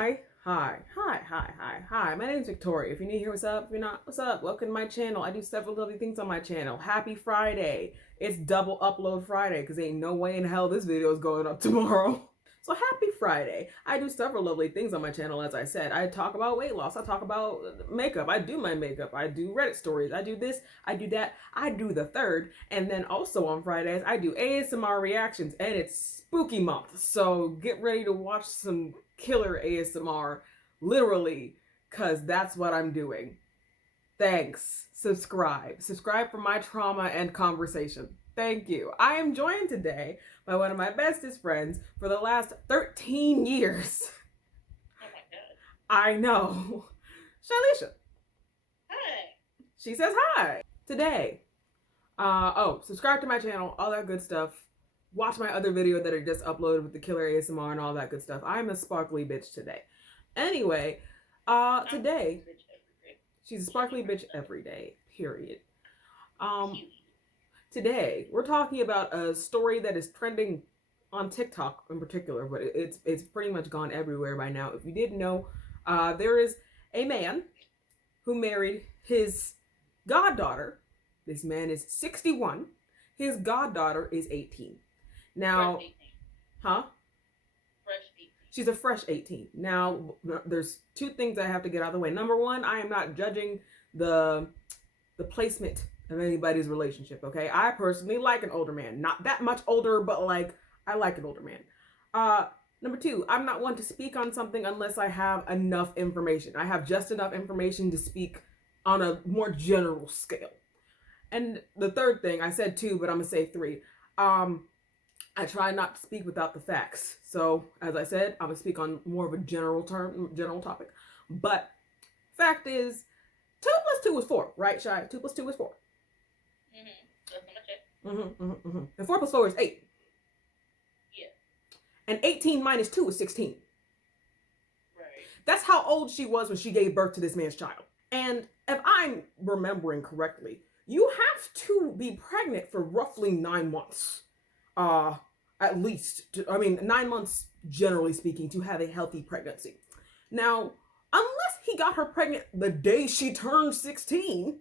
Hi. My name's Victoria. If you're new here, what's up? If you're not, what's up? Welcome to my channel. I do several lovely things on my channel. Happy Friday. It's double upload Friday because ain't no way in hell this video is going up tomorrow. So happy Friday. I do several lovely things on my channel, as I said. I talk about weight loss. I talk about makeup. I do my makeup. I do Reddit stories. I do this. I do that. I do the third. And then also on Fridays, I do ASMR reactions. And it's spooky month. So get ready to watch some killer ASMR. Literally. Because that's what I'm doing. Thanks. Subscribe. Subscribe for my trauma and conversation. Thank you. I am joined today by one of my bestest friends for the last 13 years. Oh my god. I know. Shalisha. Hi. She says hi. Today. Subscribe to my channel, all that good stuff. Watch my other video that I just uploaded with the killer ASMR and all that good stuff. I'm a sparkly bitch today. Anyway, today. She's a sparkly bitch every day, period. Today, we're talking about a story that is trending on TikTok in particular, but it's pretty much gone everywhere by now. If you didn't know, there is a man who married his goddaughter. This man is 61. His goddaughter is 18. Now, Fresh 18. huh? Fresh 18. She's a fresh 18. Now, there's two things I have to get out of the way. Number one, I am not judging the placement of anybody's relationship, okay? I personally like an older man. Not that much older, but like, I like an older man. Number two, I'm not one to speak on something unless I have enough information. I have just enough information to speak on a more general scale. And the third thing, I said two, but I'm gonna say three. I try not to speak without the facts. So, as I said, I'm gonna speak on more of a general topic. But fact is, 2 plus 2 is 4, right, Shy? 2 plus 2 is 4. That's what I check. And 4 plus 4 is 8. Yeah. And 18 minus 2 is 16. Right. That's how old she was when she gave birth to this man's child. And if I'm remembering correctly, you have to be pregnant for roughly 9 months. At least. 9 months, generally speaking, to have a healthy pregnancy. Now, unless he got her pregnant the day she turned 16,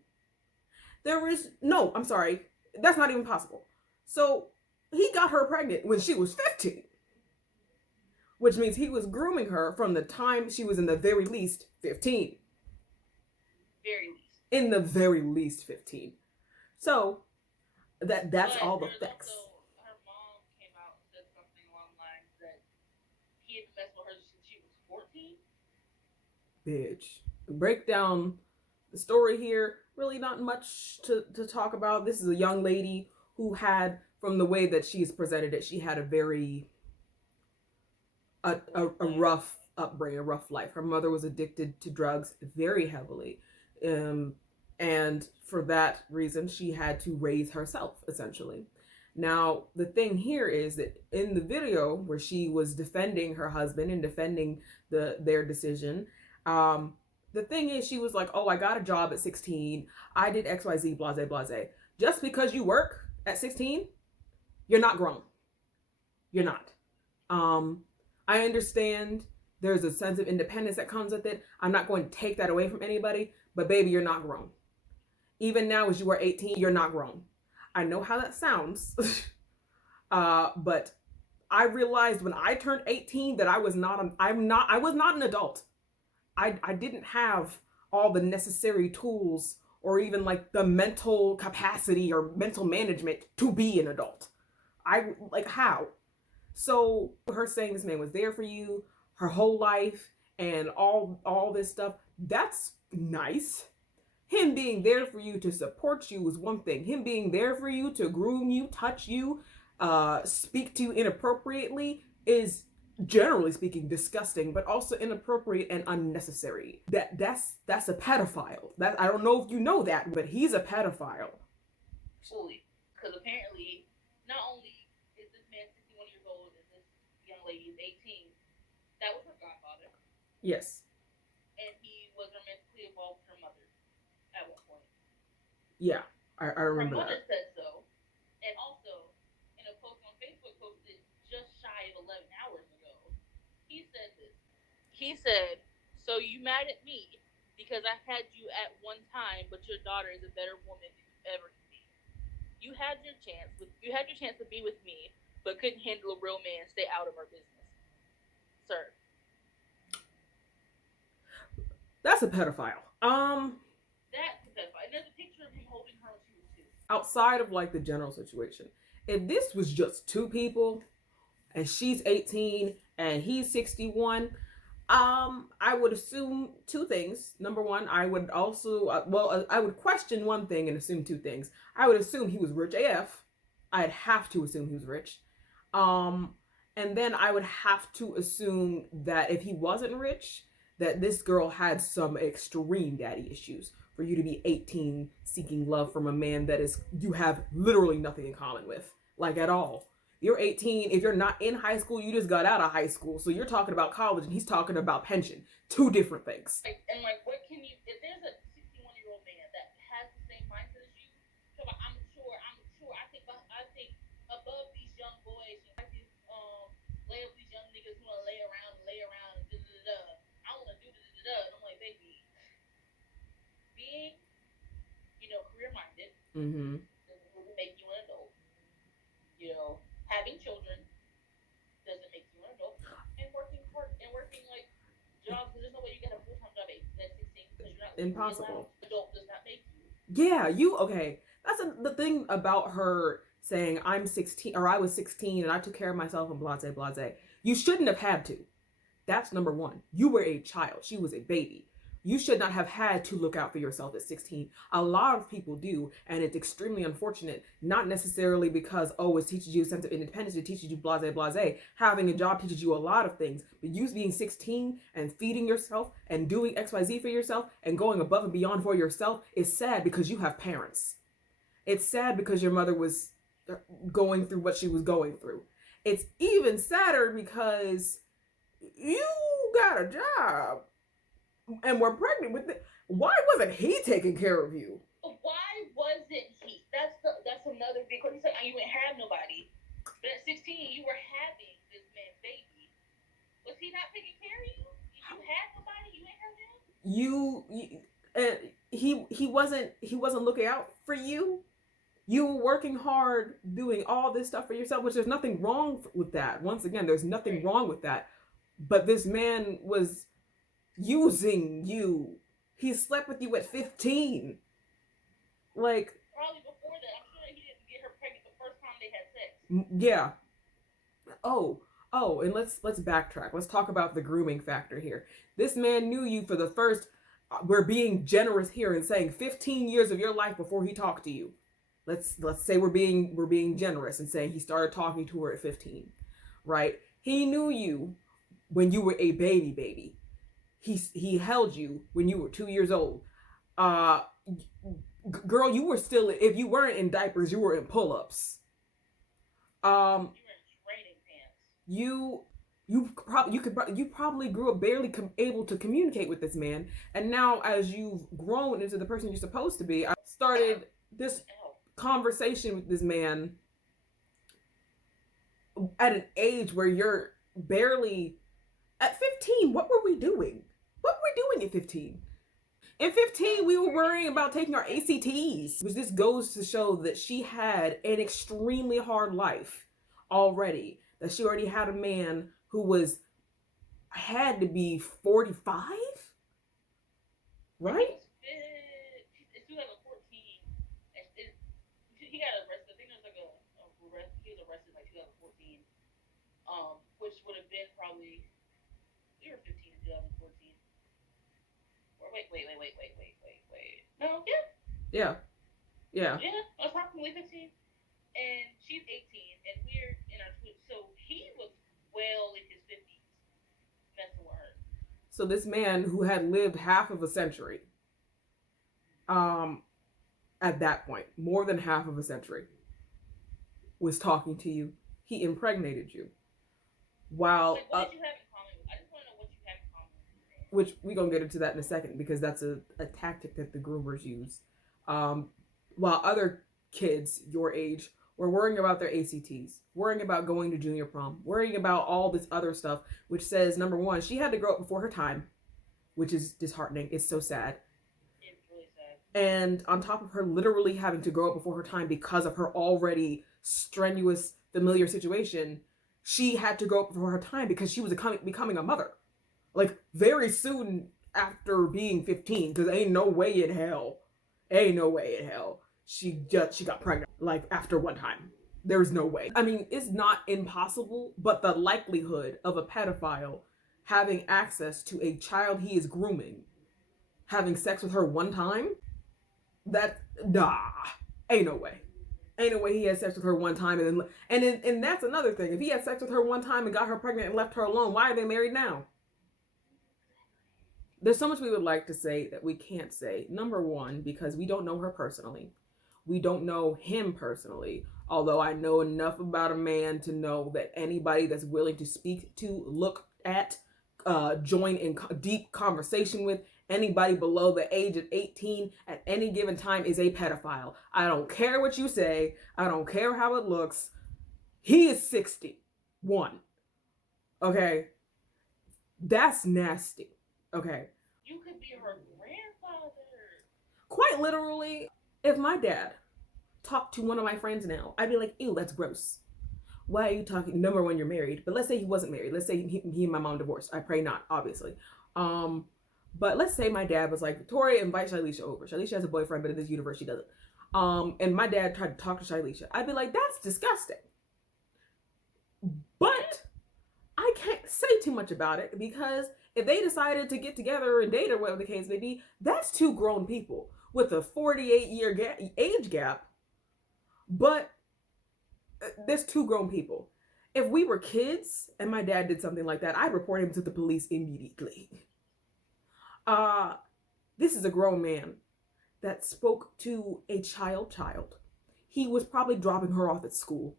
that's not even possible. So he got her pregnant when she was 15, which means he was grooming her from the time she was in the very least 15. Very least. In the very least 15. So that's but all the facts. Also, her mom came out and said something along the lines that he had messed with her since she was 14. Bitch. Break down the story here. Really not much to talk about. This is a young lady who had, from the way that she's presented it, she had a very a rough upbringing, a rough life. Her mother was addicted to drugs very heavily. And for that reason, she had to raise herself, essentially. Now, the thing here is that in the video where she was defending her husband and defending their decision, the thing is, she was like, oh, I got a job at 16. I did XYZ, blase, blase. Just because you work at 16, you're not grown. You're not. I understand there's a sense of independence that comes with it. I'm not going to take that away from anybody, but baby, you're not grown. Even now, as you are 18, you're not grown. I know how that sounds, but I realized when I turned 18 that I was not an adult. I didn't have all the necessary tools or even like the mental capacity or mental management to be an adult. How? So her saying this man was there for you her whole life and all this stuff, that's nice. Him being there for you to support you is one thing. Him being there for you to groom you, touch you, speak to you inappropriately is, generally speaking, disgusting, but also inappropriate and unnecessary. That's a pedophile. That, I don't know if you know that, but he's a pedophile. Absolutely. Because apparently, not only is this man 61 years old and this young lady is 18, that was her godfather. Yes. And he was romantically involved with her mother at one point. Yeah, I remember that. Her mother that. said so. And also, in a post on Facebook posted just shy of 11 hours ago, he said this. He said, "So you mad at me because I had you at one time, but your daughter is a better woman than you ever can be. You had your chance to be with me, but couldn't handle a real man. Stay out of our business, sir." That's a pedophile. That's a pedophile. And there's a picture of him holding her when she was two. Outside of like the general situation, if this was just two people and she's 18 and he's 61, I would assume two things. Number one, I would also I would question one thing and assume two things. I would assume he was rich AF. I'd have to assume he was rich. Um, and then I would have to assume that if he wasn't rich, that this girl had some extreme daddy issues for you to be 18 seeking love from a man that is you have literally nothing in common with, like at all. You're 18. If you're not in high school, you just got out of high school. So you're talking about college and he's talking about pension. Two different things. And what can you, if there's a 61-year-old man that has the same mindset as you, so like, I'm mature, I think above these young boys, you know, like these, lay up these young niggas who wanna lay around, and da da da. I wanna do da da da. And I'm like, baby, being, career minded Mm-hmm. doesn't make you an adult. Having children doesn't make you an adult. And working hard and working like jobs, there's no way you get a full time job at 16 because you're not Impossible. Adult does not make you. Yeah, okay. That's the thing about her saying I'm 16 or I was 16 and I took care of myself and blase blase. You shouldn't have had to. That's number one. You were a child. She was a baby. You should not have had to look out for yourself at 16. A lot of people do, and it's extremely unfortunate. Not necessarily because, oh, it teaches you a sense of independence, it teaches you blase blase. Having a job teaches you a lot of things, but you being 16 and feeding yourself and doing XYZ for yourself and going above and beyond for yourself is sad because you have parents. It's sad because your mother was going through what she was going through. It's even sadder because you got a job and were pregnant with it. Why wasn't he taking care of you? Why wasn't he? That's another big question. You didn't have nobody, but at 16 you were having this man's baby. Was he not taking care of you? You had nobody. You didn't have him. He wasn't looking out for you. You were working hard, doing all this stuff for yourself, which there's nothing wrong with that. Once again, there's nothing wrong with that. But this man was using you. He slept with you at 15. Like, probably before that. I'm sure he didn't get her pregnant the first time they had sex. Yeah. And let's backtrack. Let's talk about the grooming factor here. This man knew you for the first. We're being generous here and saying 15 years of your life before he talked to you. Let's say we're being generous and saying he started talking to her at 15, right? He knew you when you were a baby. He held you when you were 2 years old. Girl, you were still, if you weren't in diapers, you were in pull-ups. You were in training pants. You probably grew up barely able to communicate with this man, and now as you've grown into the person you're supposed to be, I started this conversation with this man at an age where you're barely at 15. What were we doing? What were we doing at 15? In 15, we were worrying about taking our ACTs, which this goes to show that she had an extremely hard life already. That she already had a man who had to be 45, right? It's 2014. He got arrested. I think it was like he was arrested like 2014, which would have been probably we were 15 in 2014. Wait. No, yeah. Yeah. I was approximately 15, and she's 18, and we're in our 20s. So he was well in his 50s, messing with her. So this man who had lived half of a century, at that point, more than half of a century, was talking to you. He impregnated you. While like, what did you have in common? I just want to know what you have in common with him. Which we're gonna get into that in a second because that's a tactic that the groomers use. While other kids your age were worrying about their ACTs, worrying about going to junior prom, worrying about all this other stuff, which says, number one, she had to grow up before her time, which is disheartening. It's so sad. It's really sad. And on top of her literally having to grow up before her time because of her already strenuous familiar situation, she had to grow up before her time because she was becoming a mother. Like, very soon after being 15, because ain't no way in hell she got pregnant, like, after one time. There's no way. I mean, it's not impossible, but the likelihood of a pedophile having access to a child he is grooming, having sex with her one time, that, ain't no way. Ain't no way he had sex with her one time and that's another thing. If he had sex with her one time and got her pregnant and left her alone, why are they married now? There's so much we would like to say that we can't say. Number one, because we don't know her personally. We don't know him personally. Although I know enough about a man to know that anybody that's willing to speak to, look at, join in deep conversation with, anybody below the age of 18 at any given time is a pedophile. I don't care what you say. I don't care how it looks. He is 61. Okay? That's nasty. Okay? You could be her grandfather. Quite literally, if my dad talked to one of my friends now, I'd be like, ew, that's gross. Why are you talking? Number one, you're married. But let's say he wasn't married. Let's say he and my mom divorced. I pray not, obviously. But let's say my dad was like, Victoria, invite Shailisha over. Shailisha has a boyfriend, but in this universe she doesn't. And my dad tried to talk to Shailisha. I'd be like, that's disgusting. But I can't say too much about it because if they decided to get together and date or whatever the case may be, that's two grown people with a 48-year age gap. But there's two grown people. If we were kids and my dad did something like that, I'd report him to the police immediately. This is a grown man that spoke to a child. He was probably dropping her off at school.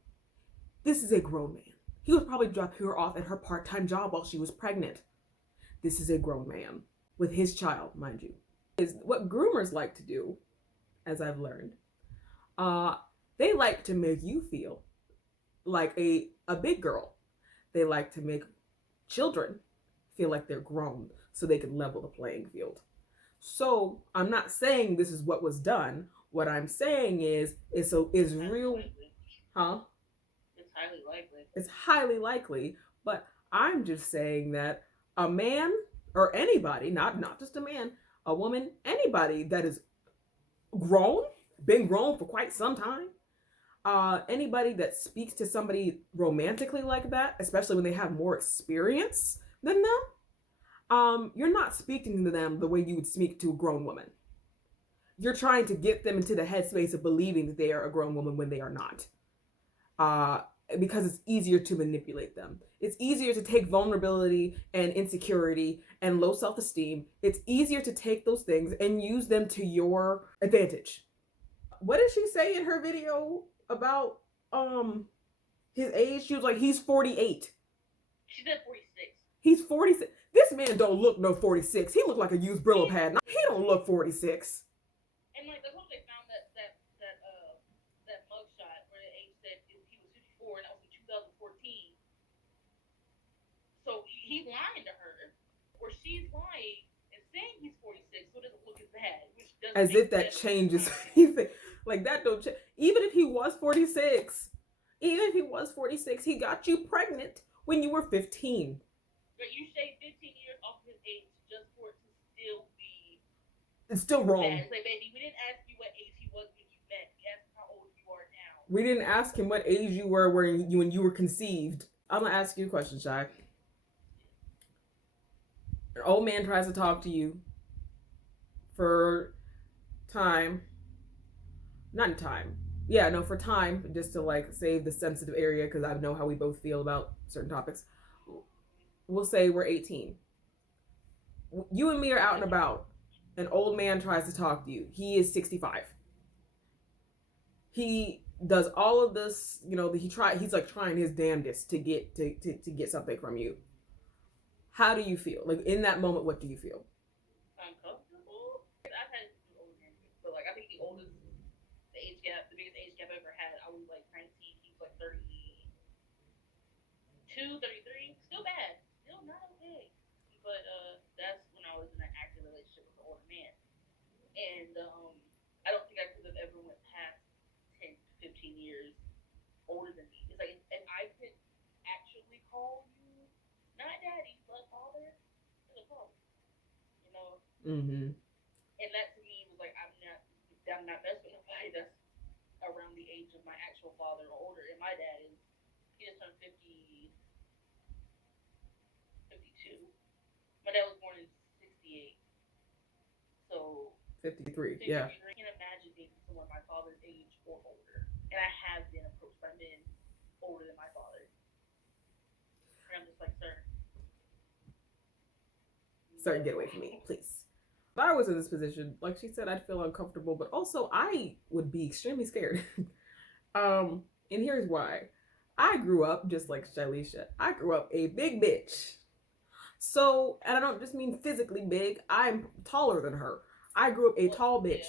This is a grown man. He was probably dropping her off at her part-time job while she was pregnant. This is a grown man with his child, mind you. Is what groomers like to do, as I've learned. They like to make you feel like a big girl. They like to make children feel like they're grown so they can level the playing field. So I'm not saying this is what was done. What I'm saying is real, huh? It's highly likely. It's highly likely, but I'm just saying that a man or anybody, not just a man, a woman, anybody that is grown, been grown for quite some time, anybody that speaks to somebody romantically like that, especially when they have more experience than them, you're not speaking to them the way you would speak to a grown woman. You're trying to get them into the headspace of believing that they are a grown woman when they are not. Because it's easier to manipulate them. It's easier to take vulnerability and insecurity and low self-esteem. It's easier to take those things and use them to your advantage. What did she say in her video about his age? She was like, he's 48. She said 46. He's 46. This man don't look no 46. He look like a used Brillo pad. He don't look 46. And like that's what they found that mugshot where the age said he was 54 and that was in 2014. So he's lying to her, or she's lying and saying he's 46, so it doesn't look as bad. Which doesn't as if that changes anything. Like that don't change. Even if he was 46, he got you pregnant when you were 15. But you shave 15 years off his age just for it to still be. It's still wrong. Bad. It's like, baby, we didn't ask you what age he was when you met. We asked how old you are now. We didn't ask him what age you were when you were conceived. I'm gonna ask you a question, Shy. An old man tries to talk to you for time. Not in time. Yeah, no, for time, just to like save the sensitive area because I know how we both feel about certain topics. We'll say we're 18. You and me are out and about. An old man tries to talk to you. He is 65. He does all of this, he's like trying his damnedest to get something from you. How do you feel? Like in that moment, what do you feel? Uncomfortable. I've had older men, but like I think the biggest age gap I've ever had, I was like 19 32, 33, still bad, still not okay. But that's when I was in an active relationship with an older man, and I don't think I could have ever went past 10 to 15 years older than me. It's like if I could actually call you not daddy but father, it's a father, you know. Mm-hmm. And that to me was like I'm not messing with nobody that's around the age of my actual father or older. And my dad is he just turned 50, 52. My dad was born in 68, so 53. Yeah. 53. I can't imagine dating someone my father's age or older. And I have been approached by men older than my father, and I'm just like, sir, Sir, no. get away from me, please. If I was in this position, like she said, I'd feel uncomfortable, but also I would be extremely scared. um, and here's why. I grew up just like Shalisha. I grew up a big bitch. So, and I don't just mean physically big. I'm taller than her. I grew up a tall bitch. Yeah,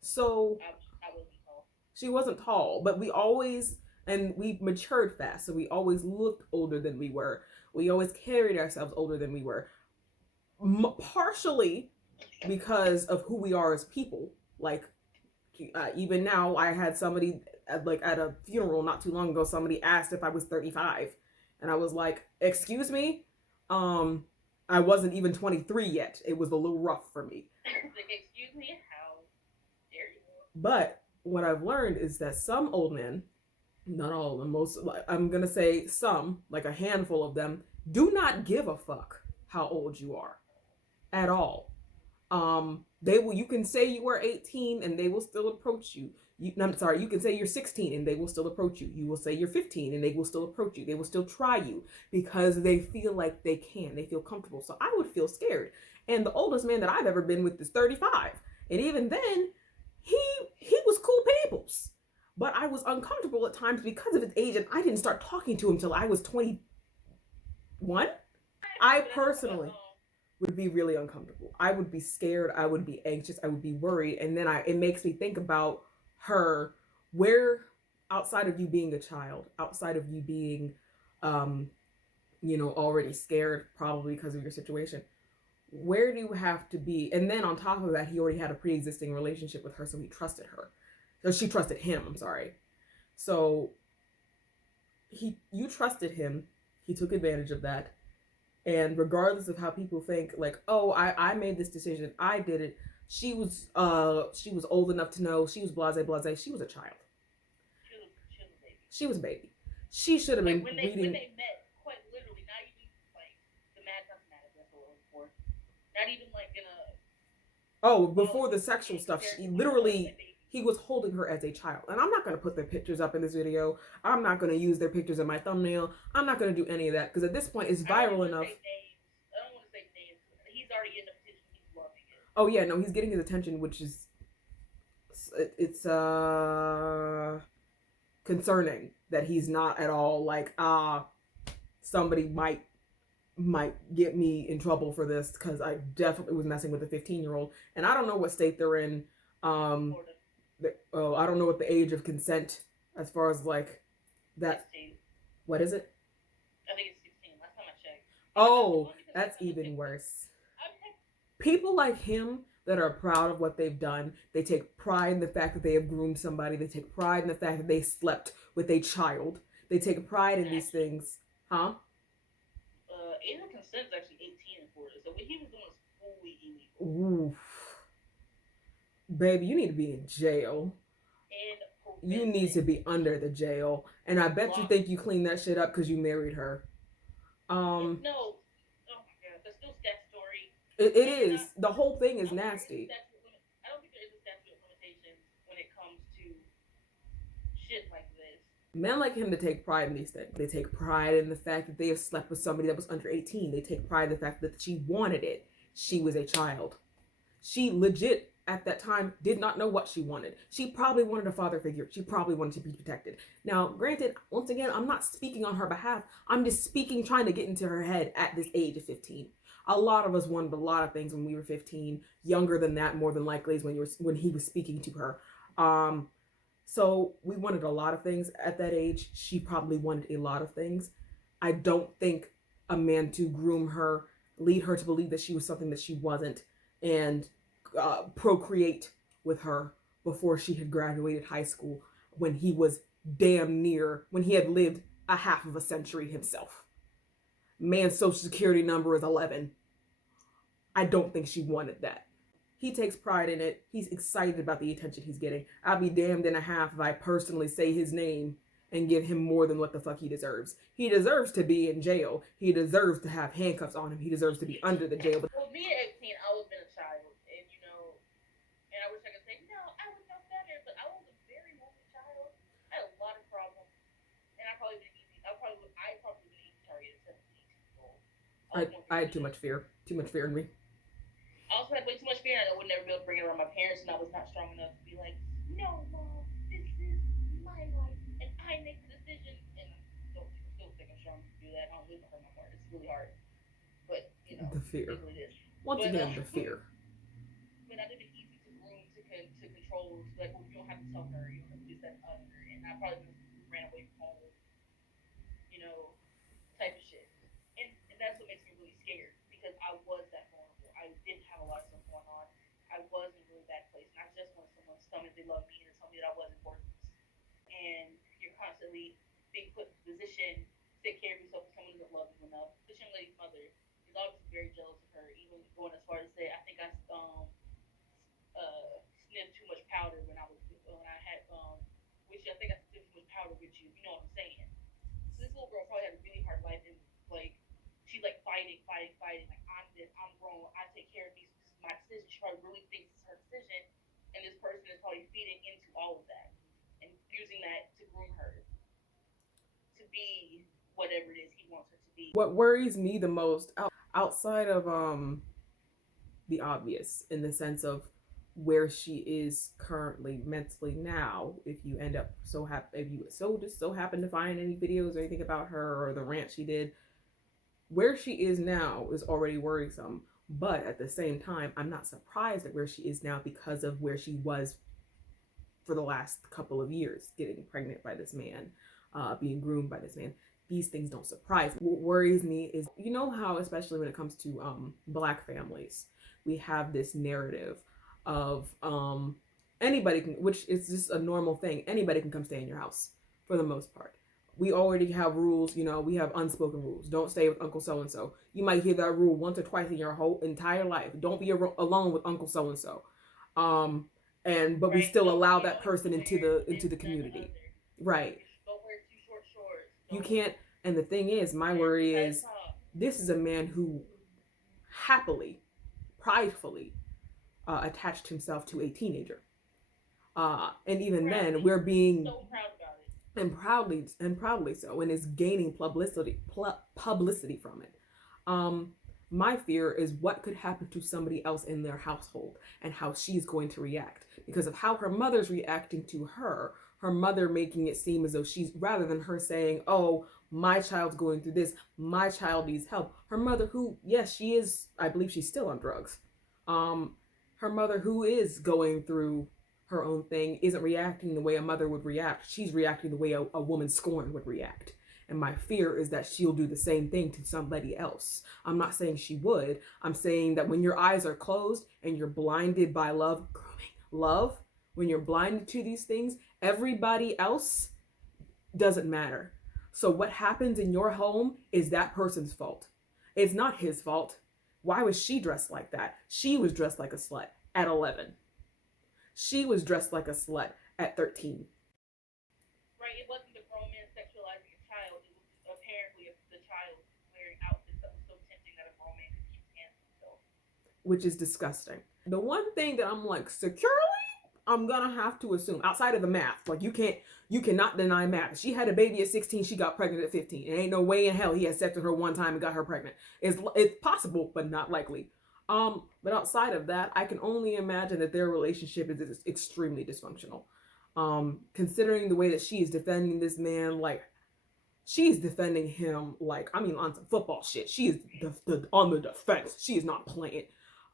So I wasn't tall. she wasn't tall, but we always, and we matured fast. So we always looked older than we were. We always carried ourselves older than we were. Partially because of who we are as people. Like, even now, I had somebody at a funeral not too long ago. Somebody asked if I was 35, and I was like, "Excuse me, um, I wasn't even 23 yet. It was a little rough for me." Like, excuse me, how dare you? But what I've learned is that some old men, not all of them, most, I'm gonna say some, like a handful of them, do not give a fuck how old you are at all. They will, you can say you are 18 and they will still approach you. I'm sorry, you can say you're 16 and they will still approach you. You will say you're 15 and they will still approach you. They will still try you because they feel like they can. They feel comfortable. So I would feel scared. And the oldest man that I've ever been with is 35. And even then, he he was cool peoples. But I was uncomfortable at times because of his age, and I didn't start talking to him till I was 21. I personally would be really uncomfortable. I would be scared. I would be anxious. I would be worried. And then it makes me think about her, where outside of you being a child, outside of you being, um, already scared probably because of your situation, where do you have to be? And then on top of that, he already had a pre-existing relationship with her, so he trusted her. So she trusted him, I'm sorry. So you trusted him. He took advantage of that. And regardless of how people think, like, oh, I made this decision, I did it. She was old enough to know. She was blase. She was a child. She was a baby. She was a baby. She should have been when reading. they met, quite literally, not even like the mad cosmetic that's what it was for. Not even like in a Oh, before the sexual stuff, he was holding her as a child. And I'm not going to put their pictures up in this video. I'm not going to use their pictures in my thumbnail. I'm not going to do any of that because at this point it's viral enough. I don't want to say names. He's already in the position. He's loving it. Oh yeah, no, he's getting his attention, which is it's concerning that he's not at all like somebody might get me in trouble for this because I definitely was messing with a 15-year-old, and I don't know what state they're in. I don't know what the age of consent as far as like that. 16. What is it? I think it's 16. Last time I checked. Oh, that's even worse. People like him that are proud of what they've done, they take pride in the fact that they have groomed somebody. They take pride in the fact that they slept with a child. They take pride in these things, huh? Age of consent is actually 18 in Florida, so what he was doing was fully illegal. Oof. Baby, you need to be in jail. And you need to be under the jail. And I bet you think you cleaned that shit up because you married her. No. Oh my god, that's still statutory. It is. The whole thing is nasty. I don't think there is a statute of limitations when it comes to shit like this. Men like him to take pride in these things. They take pride in the fact that they have slept with somebody that was under 18. They take pride in the fact that she wanted it. She was a child. She legit, at that time, did not know what she wanted. She probably wanted a father figure. She probably wanted to be protected. Now, granted, once again, I'm not speaking on her behalf. I'm just speaking, trying to get into her head at this age of 15. A lot of us wanted a lot of things when we were 15. Younger than that, more than likely, is when he was speaking to her. So we wanted a lot of things at that age. She probably wanted a lot of things. I don't think a man to groom her, lead her to believe that she was something that she wasn't, and procreate with her before she had graduated high school when he was damn near, when he had lived a half of a century himself. Man's social security number is 11. I don't think she wanted that. He takes pride in it. He's excited about the attention he's getting. I'll be damned in a half if I personally say his name and give him more than what the fuck he deserves. He deserves to be in jail. He deserves to have handcuffs on him. He deserves to be under the jail. Well, me at 18, I was been a child, and and I wish I could say no, I would know better, but I was a very lonely child. I had a lot of problems, and I probably been easy target at 17, 18 years old. I was more I had too fearless. much fear. Too much fear in me. I also had way too much fear, and I would never be able to bring it around my parents, and I was not strong enough to be like, no, mom, this is my life, and I make the decision. And I still think I'm strong to do that. I don't lose my heart, my heart. It's really hard, but The it fear. is what it is. Once But again, the fear. but I did it easy to groom, to control. To like, well, you don't have to tell her, you don't have to do that other, and I probably ran away from home, you know, type of shit. And that's what makes me really scared because I was that vulnerable. I didn't have a lot of stuff going on. I was in a really bad place, and I just wanted someone to tell me they love me and to tell me that I wasn't worthless. And you're constantly being put in a position to take care of yourself, and someone doesn't love you enough. This young lady's mother is obviously very jealous of her, even going as far as to say, I think I sniffed too much powder when I had which I think I sniffed too much powder with you. You know what I'm saying? So this little girl probably had a really hard life, and like she's like fighting, fighting, fighting. Like I'm this, I'm grown. I take care of these. This is my decision. She probably really thinks it's her decision, and this person is probably feeding into all of that and using that to groom her to be whatever it is he wants her to be. What worries me the most outside of the obvious in the sense of where she is currently mentally now, if you end up if you so happen to find any videos or anything about her or the rant she did, where she is now is already worrisome. But at the same time, I'm not surprised at where she is now because of where she was for the last couple of years, getting pregnant by this man, being groomed by this man. These things don't surprise me. What worries me is, you know how, especially when it comes to Black families, we have this narrative of anybody can, which is just a normal thing. Anybody can come stay in your house for the most part. We already have rules, we have unspoken rules. Don't stay with Uncle So and so. You might hear that rule once or twice in your whole entire life. Don't be alone with Uncle So and so. But we Right? still Don't allow be that known to person into wear the this, that, and the community, other. right? Don't wear too short shorts. You Don't can't. And the thing is, my wear too worry tight is, top. this is a man who happily, pridefully attached himself to a teenager, and even then, Proudly, we're being so proud about it. and proudly so, and is gaining publicity from it. Um, my fear is what could happen to somebody else in their household and how she's going to react because of how her mother's reacting to her. Her mother making it seem as though she's, rather than her saying, "Oh, my child's going through this, my child needs help." Her mother, who, yes, she is, I believe she's still on drugs. Um, Her mother, who is going through her own thing, isn't reacting the way a mother would react. She's reacting the way a woman scorned would react. And my fear is that she'll do the same thing to somebody else. I'm not saying she would. I'm saying that when your eyes are closed and you're blinded by love, grooming, love, when you're blinded to these things, everybody else doesn't matter. So what happens in your home is that person's fault. It's not his fault. Why was she dressed like that? She was dressed like a slut at 11. She was dressed like a slut at 13. Right? It wasn't the grown man sexualizing a child. It was apparently the child wearing outfits that was so tempting that a grown man could keep his hands on himself. Which is disgusting. The one thing that I'm like, securely, I'm gonna have to assume, outside of the math, like you cannot deny math. She had a baby at 16, she got pregnant at 15. It ain't no way in hell he had sex with her one time and got her pregnant. It's possible, but not likely. But outside of that, I can only imagine that their relationship is extremely dysfunctional. Considering the way that she is defending this man, like she's defending him, like, I mean, on some football shit. She is on the defense. She is not playing,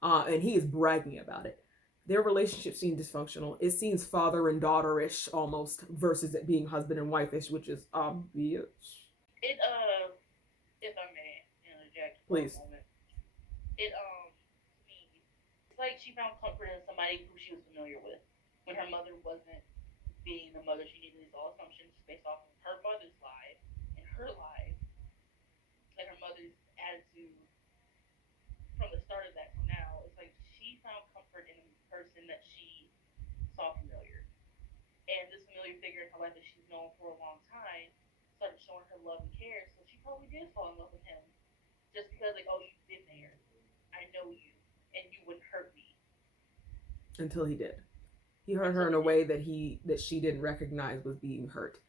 and he is bragging about it. Their relationship seems dysfunctional. It seems father and daughter-ish almost, versus it being husband and wife-ish, which is obvious. It if I may interject for a Please. moment, it to me, it's like she found comfort in somebody who she was familiar with when her mother wasn't being the mother she needed. These all assumptions based off of her mother's life and her life, and her mother's attitude from the start of that till now. It's like she found comfort in a person that she saw familiar, and this familiar figure in her life that she's known for a long time started showing her love and care. So she probably did fall in love with him just because, like, oh, you've been there, I know you, and you wouldn't hurt me Until he did. He hurt her until in he a did. way that she didn't recognize was being hurt.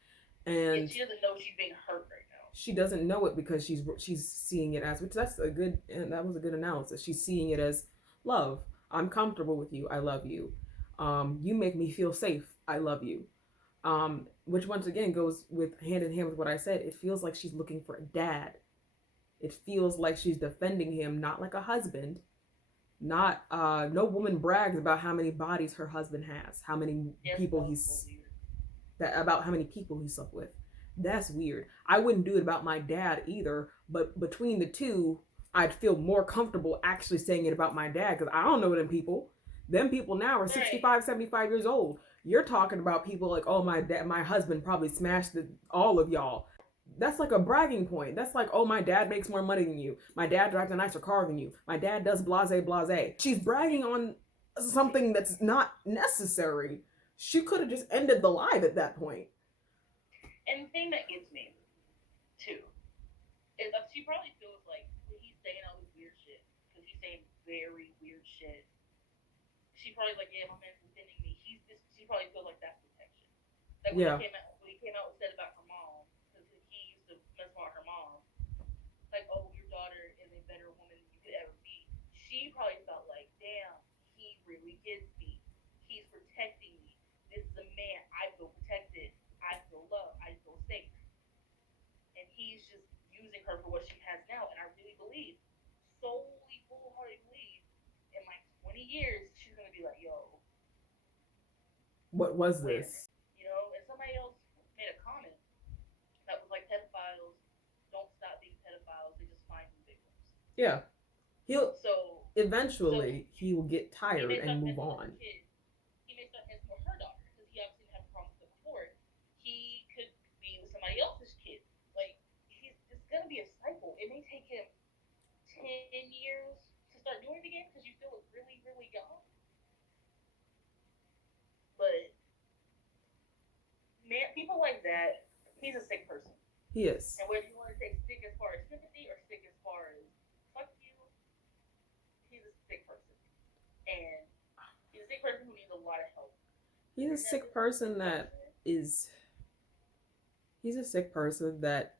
Yeah, And she doesn't know she's being hurt right now. she doesn't know it because she's seeing it as, which that's a good, and that was a good analysis. She's seeing it as love. I'm comfortable with you. I love you. You make me feel safe. I love you. Which once again goes with hand in hand with what I said. It feels like she's looking for a dad. It feels like she's defending him, not like a husband. Not no woman brags about how many bodies her husband has, how many Yes, people that was a little he's weird. that about how many people he slept with. That's weird. I wouldn't do it about my dad either, but between the two, I'd feel more comfortable actually saying it about my dad because I don't know them people. Them people now are Right. 65, 75 years old. You're talking about people like, oh, my dad, my husband probably smashed all of y'all. That's like a bragging point. That's like, oh, my dad makes more money than you. My dad drives a nicer car than you. My dad does blase blase. She's bragging on something that's not necessary. She could have just ended the live at that point. And the thing that gets me too is that she probably feels like when he's saying all this weird shit, because he's saying very weird shit. She probably like, yeah, my man's defending me. He's just. She probably feels like that's protection. Like Yeah. when he came out and said about her mom, because he used to mess with her mom. Like, oh, your daughter is a better woman than you could ever be. She probably felt like, damn, he really gets me. He's protecting me. This is a man. I feel protected. I feel loved. I feel safe. And he's just using her for what she has now. And I really believe, solely full hearted believe, in like 20 years, she's gonna be like, yo, What was wait a this? minute. You know, and somebody else made a comment that was like, pedophiles don't stop being pedophiles, they just find new victims. Yeah. He'll So, so eventually he will get he tired may and start move messing with her on. kids. He may start messing with her daughter because he obviously didn't have a problem with it before. He could be with somebody else's kid. Like, it's gonna be a cycle. It may take him 10 years to start doing it again because you still look really, really young. But man, people like that, he's a sick person. He is. And whether you want to say sick as far as sympathy or sick as far as fuck you, he's a sick person. And he's a sick person who needs a lot of help. He's a And that sick this person that person, is he's a sick person that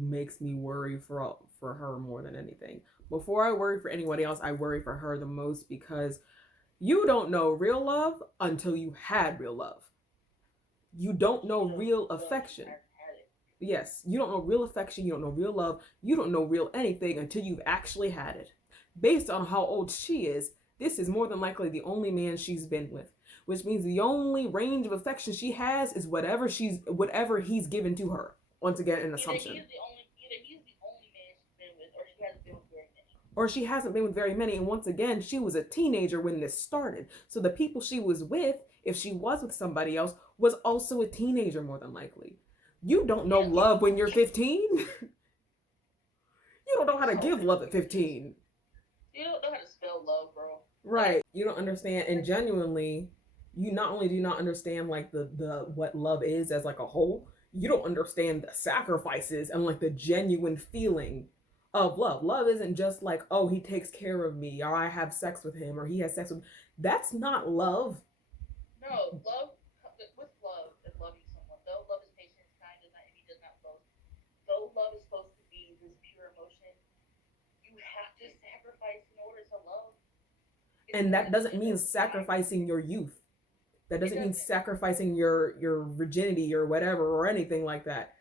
makes me worry for her more than anything. Before I worry for anybody else, I worry for her the most because you don't know real love until you had real love. You don't know she knows real love she affection. has had it. Yes, you don't know real affection, you don't know real love, you don't know real anything until you've actually had it. Based on how old she is, this is more than likely the only man she's been with, which means the only range of affection she has is whatever he's given to her. Once again, an assumption. Either he's the only man she's been with, or she hasn't been with very many. Or she hasn't been with very many, and once again, she was a teenager when this started. So the people she was with, if she was with somebody else, was also a teenager more than likely. You don't know Yeah, love when you're 15. You don't know how to so give love at confused. 15. You don't know how to spell love, bro. Like, Right. You don't understand, and genuinely, you not only do not understand like the what love is as like a whole, you don't understand the sacrifices and like the genuine feeling of love. Love isn't just like, oh, he takes care of me, or I have sex with him, or he has sex with me. That's not love. no, love, with love is loving someone. Though love is patient, kind, does not envy, does not boast. Though love is supposed to be this pure emotion, you have to sacrifice in order to love. It's And not, that doesn't it mean doesn't come. sacrificing your youth. That It doesn't mean doesn't. sacrificing your virginity or whatever or anything like that.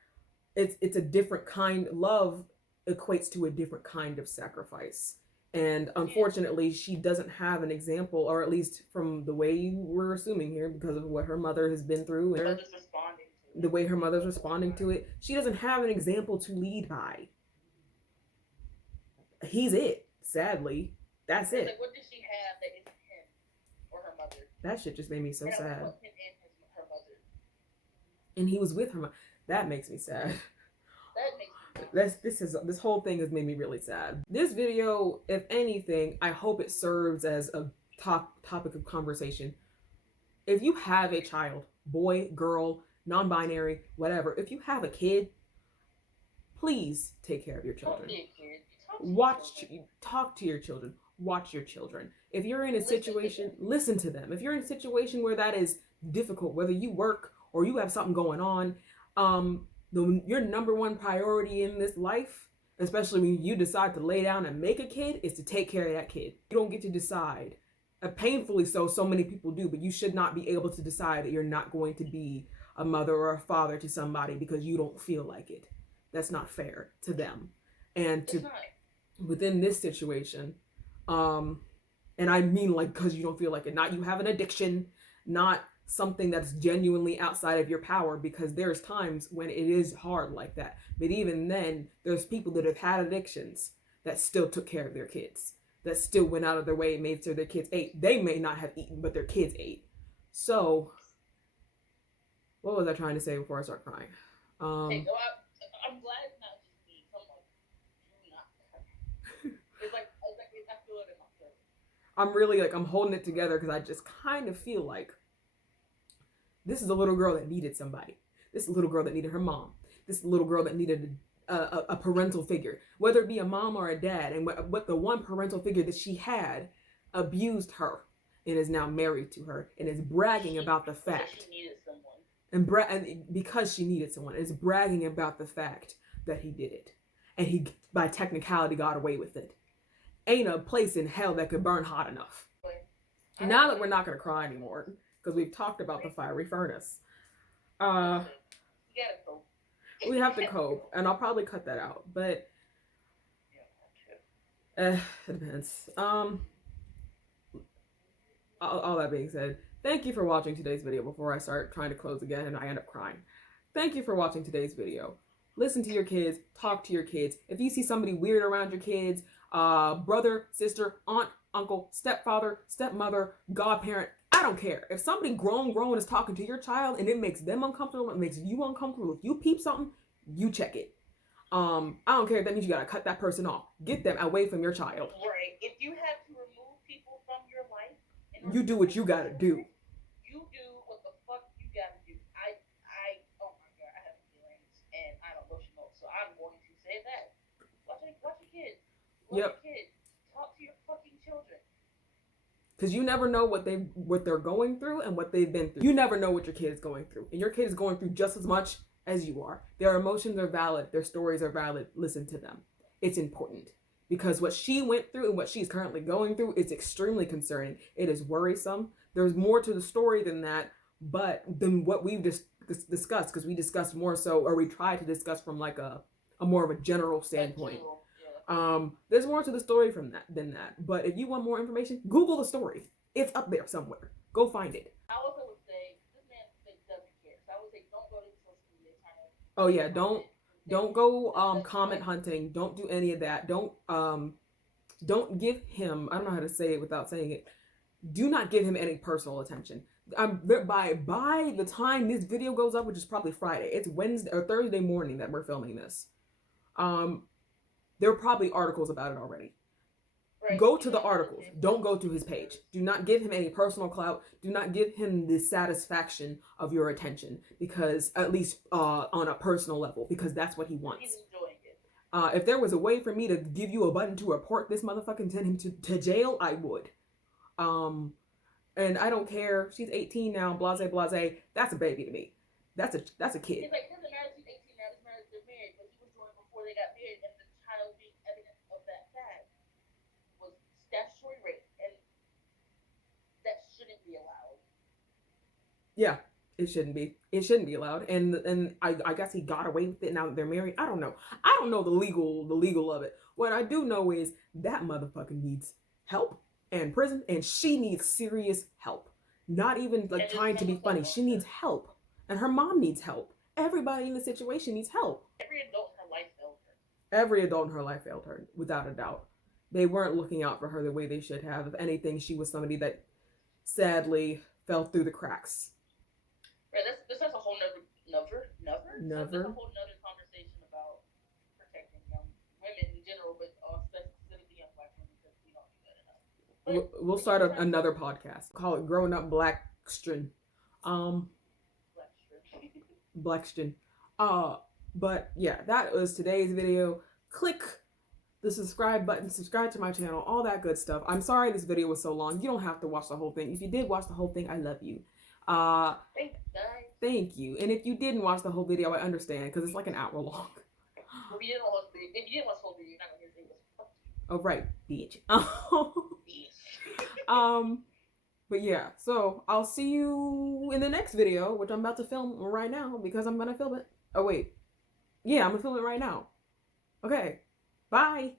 It's a different kind. Love equates to a different kind of sacrifice, and Yeah. unfortunately she doesn't have an example, or at least from the way we're assuming here because of what her mother has been through and Mother's responding to the it way her mother's the whole responding to time. it. She doesn't have an example to lead by. he's it. Sadly, that's It's it. like, what does she have that isn't him or her mother? That shit just made me so Or that sad. was him and her mother. And he was with her. That makes me sad. That makes me sad. This whole thing has made me really sad. This video, if anything, I hope it serves as a topic of conversation. If you have a child, boy, girl, non-binary, whatever, if you have a kid, please take care of your children. Talk to your children. Watch your children. If you're in a situation, listen to them. If you're in a situation where that is difficult, whether you work or you have something going on, your number one priority in this life, especially when you decide to lay down and make a kid, is to take care of that kid. You don't get to decide. Painfully so many people do, but you should not be able to decide that you're not going to be a mother or a father to somebody because you don't feel like it. That's not fair to them. And to within this situation, and I mean, like, because you don't feel like it, not you have an addiction, not something that's genuinely outside of your power, because there's times when it is hard like that. But even then, there's people that have had addictions that still took care of their kids, that still went out of their way and made sure their kids ate. They may not have eaten, but their kids ate. So, what was I trying to say before I start crying? I'm glad it's not just me. Come on, do not cry. It's like I feel it in my throat. I'm really I'm holding it together because I just kind of feel like this is a little girl that needed somebody. This is a little girl that needed her mom. This is a little girl that needed a parental figure, whether it be a mom or a dad. And what the one parental figure that she had abused her and is now married to her and is bragging about the fact. She needed someone. And because she needed someone, is bragging about the fact that he did it. And he, by technicality, got away with it. Ain't a place in hell that could burn hot enough. Now that we're not going to cry anymore, because we've talked about the fiery furnace. We have to cope, and I'll probably cut that out, but it depends. All that being said, thank you for watching today's video before I start trying to close again and I end up crying. Thank you for watching today's video. Listen to your kids, talk to your kids. If you see somebody weird around your kids, brother, sister, aunt, uncle, stepfather, stepmother, godparent, I don't care. If somebody grown is talking to your child and it makes them uncomfortable, it makes you uncomfortable, if you peep something, you check it. I don't care if that means you gotta cut that person off. Get them away from your child. Right. If you have to remove people from your life, you do what you gotta do. You do what the fuck you gotta do. Oh my god, I have feelings and I'm emotional, so I'm going to say that. Watch your kids. Watch your kids. Talk to your fucking children. Because you never know what they're going through and what they've been through. You never know what your kid is going through. And your kid is going through just as much as you are. Their emotions are valid. Their stories are valid. Listen to them. It's important. Because what she went through and what she's currently going through is extremely concerning. It is worrisome. There's more to the story than that, but than what we've just discussed, because we discussed more so, or we tried to discuss from like a more of a general standpoint. There's more to the story than that. But if you want more information, Google the story. It's up there somewhere. Go find it. I also would say this man doesn't care. So I would say don't go to social media channels. Oh yeah, don't go comment hunting. Don't do any of that. Don't give him, I don't know how to say it without saying it. Do not give him any personal attention. By the time this video goes up, which is probably Friday, it's Wednesday or Thursday morning that we're filming this. There are probably articles about it already. Right. Go to the articles. Don't go to his page. Do not give him any personal clout. Do not give him the satisfaction of your attention, because at least on a personal level, because that's what he wants. He's enjoying it. If there was a way for me to give you a button to report this motherfucker and send him to jail, I would. And I don't care. She's 18 now. Blase, blase. That's a baby to me. That's a kid. It's like, it doesn't matter if she's 18 now. It doesn't matter if they're married. What he was doing before they got married, and the child being evidence of that fact, was statutory rape, and that shouldn't be allowed. Yeah, it shouldn't be. It shouldn't be allowed. And I guess he got away with it now that they're married. I don't know. I don't know the legal of it. What I do know is that motherfucker needs help and prison, and she needs serious help. Not even like trying to be funny. She needs help, and her mom needs help. Everybody in the situation needs help. Every adult in her life failed her. Every adult in her life failed her, without a doubt. they weren't looking out for her the way they should have. If anything, she was somebody that sadly fell through the cracks. Right, that's a whole that's a whole nother conversation about protecting young women in general, but specifically young black women because we don't do that enough. We'll start another podcast. Call it Growing Up Blackstrin. Blackstrin. But yeah, that was today's video. Click the subscribe button, subscribe to my channel, all that good stuff. I'm sorry this video was so long. You don't have to watch the whole thing. If you did watch the whole thing, I love you. Thanks, guys. Thank you. And if you didn't watch the whole video, I understand because it's like an hour long. If you didn't watch the whole video, you're not gonna hear this. Oh right, bitch. But yeah, so I'll see you in the next video, which I'm about to film right now because I'm gonna film it. Oh wait, yeah, I'm gonna film it right now. Okay, bye.